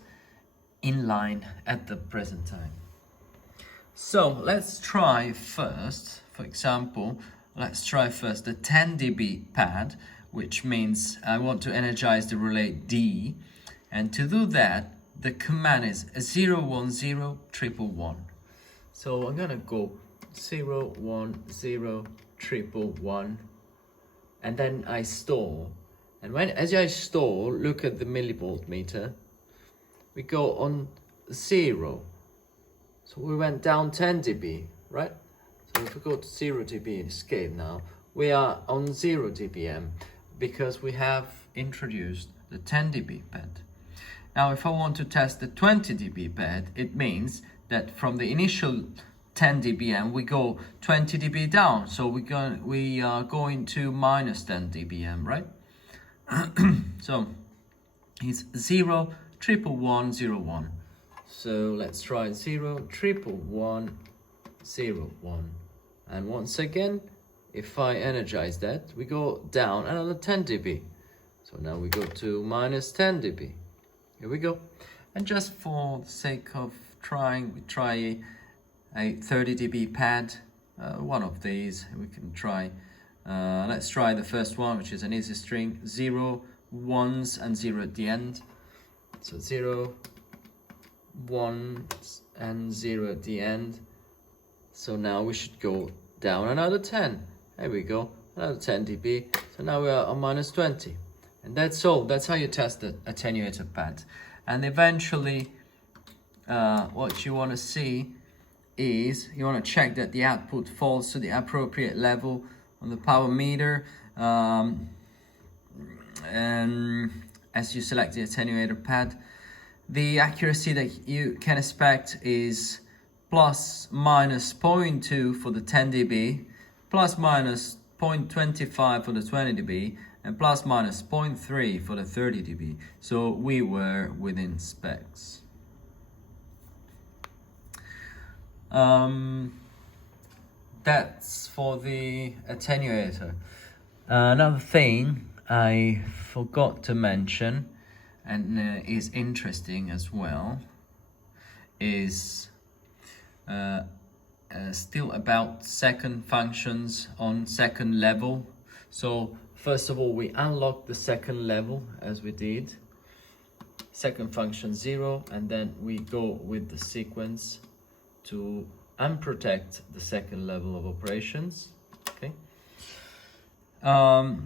in line at the present time. So let's try first, for example, let's try first the 10 dB pad, which means I want to energize the relay D. And to do that, the command is 0101111. So I'm gonna go 0101111, and then I store. And as I store, look at the millivolt meter. We go on 0. So we went down 10 dB, right? So if we go to 0 dB escape now, we are on 0 dBm because we have introduced the 10 dB pad. Now if I want to test the 20 dB pad, it means that from the initial 10 dBm we go 20 dB down. So we are going to minus 10 dBm, right? So it's 0111101. So let's try 0111101. And once again, if I energize that, we go down another 10 dB. So now we go to minus 10 dB. Here we go. And just for the sake of trying, we try a 30 dB pad. One of these we can try. Let's try the first one, which is an easy string, 0, 1s and 0 at the end. So 0, 1 and 0 at the end. So now we should go down another 10. There we go, another 10 dB. So now we are on minus 20. And that's all. That's how you test the attenuator pad. And eventually, what you want to see is you want to check that the output falls to the appropriate level on the power meter. And as you select the attenuator pad, the accuracy that you can expect is plus minus 0.2 for the 10 dB, plus minus 0.25 for the 20 dB, and plus minus 0.3 for the 30 dB. So we were within specs. That's for the attenuator. Another thing I forgot to mention, and is interesting as well, is still about second functions on second level. So first of all, we unlock the second level as we did. Second function 0, and then we go with the sequence to unprotect the second level of operations. Okay.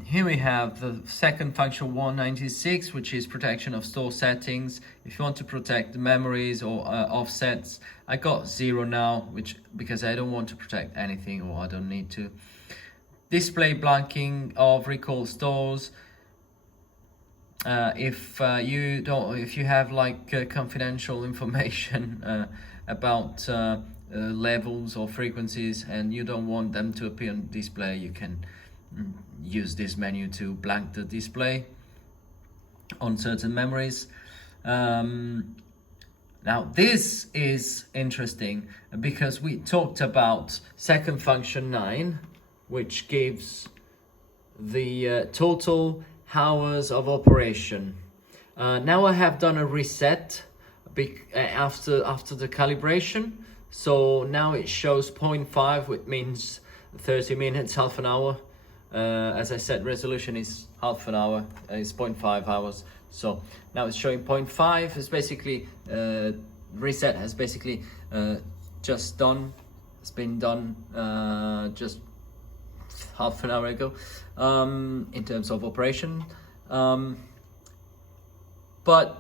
Here we have the second function 196, which is protection of store settings. If you want to protect the memories or offsets, I got 0 now, because I don't want to protect anything, or I don't need to. Display blanking of recall stores. If you have like confidential information about levels or frequencies and you don't want them to appear on display, you can use this menu to blank the display on certain memories. Now this is interesting because we talked about second function 9, which gives the total hours of operation. Now I have done a reset after the calibration, so now it shows 0.5, which means 30 minutes, half an hour. As I said, resolution is half an hour, it's 0.5 hours. So now it's showing 0.5. It's basically reset has basically just done. It's been done just half an hour ago in terms of operation. But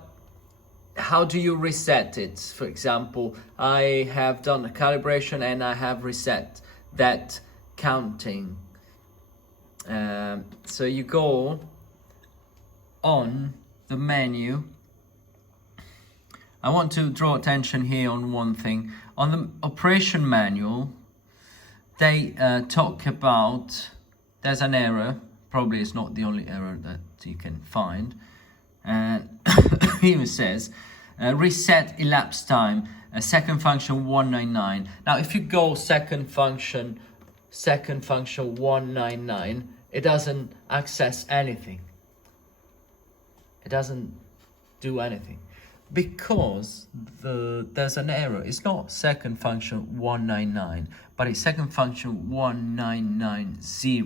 how do you reset it? For example, I have done a calibration and I have reset that counting. So you go on the menu. I want to draw attention here on one thing. On the operation manual, they talk about, there's an error, probably it's not the only error that you can find, and here it says reset elapsed time, second function 199. Now if you go second function 199, it doesn't access anything. It doesn't do anything because there's an error. It's not second function 199, but it's second function 1990.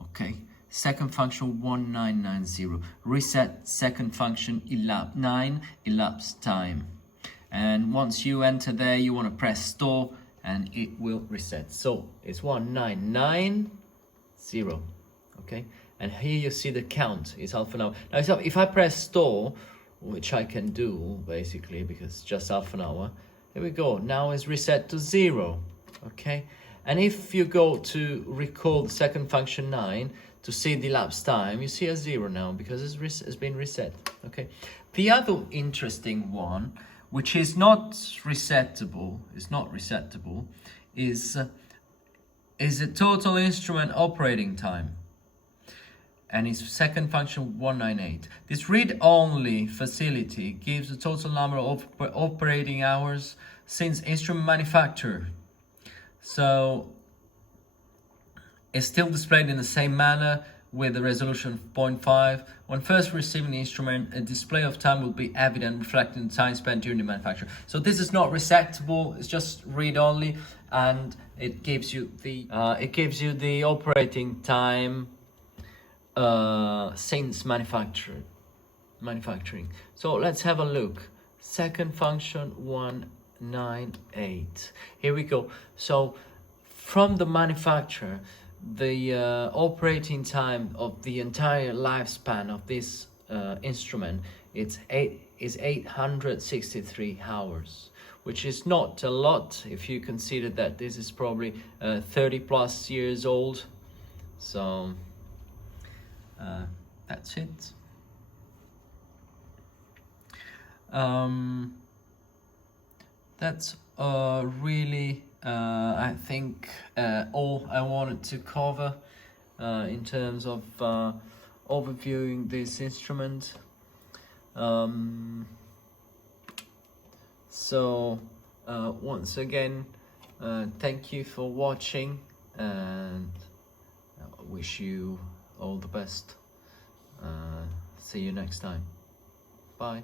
Okay, second function 1990, reset second function elapsed time. And once you enter there, you want to press store and it will reset. So it's 1990, okay? And here you see the count is half an hour. Now if I press store, which I can do basically because it's just half an hour, here we go. Now it's reset to 0, okay? And if you go to recall the second function 9 to see the elapsed time, you see a 0 now because it's been reset, okay? The other interesting one, which is not resettable, is a total instrument operating time. And its second function 198. This read-only facility gives the total number of operating hours since instrument manufacture. So it's still displayed in the same manner with the resolution of 0.5. When first receiving the instrument, a display of time will be evident, reflecting the time spent during the manufacture. So this is not resettable, it's just read-only, and it gives you the operating time since manufacturing. So let's have a look. Second function 198. Here we go. So from the manufacturer, the operating time of the entire lifespan of this instrument is 863 hours, which is not a lot if you consider that this is probably 30 plus years old. So that's it. That's really I think all I wanted to cover in terms of overviewing this instrument. So once again, thank you for watching, and I wish you all the best. See you next time. Bye.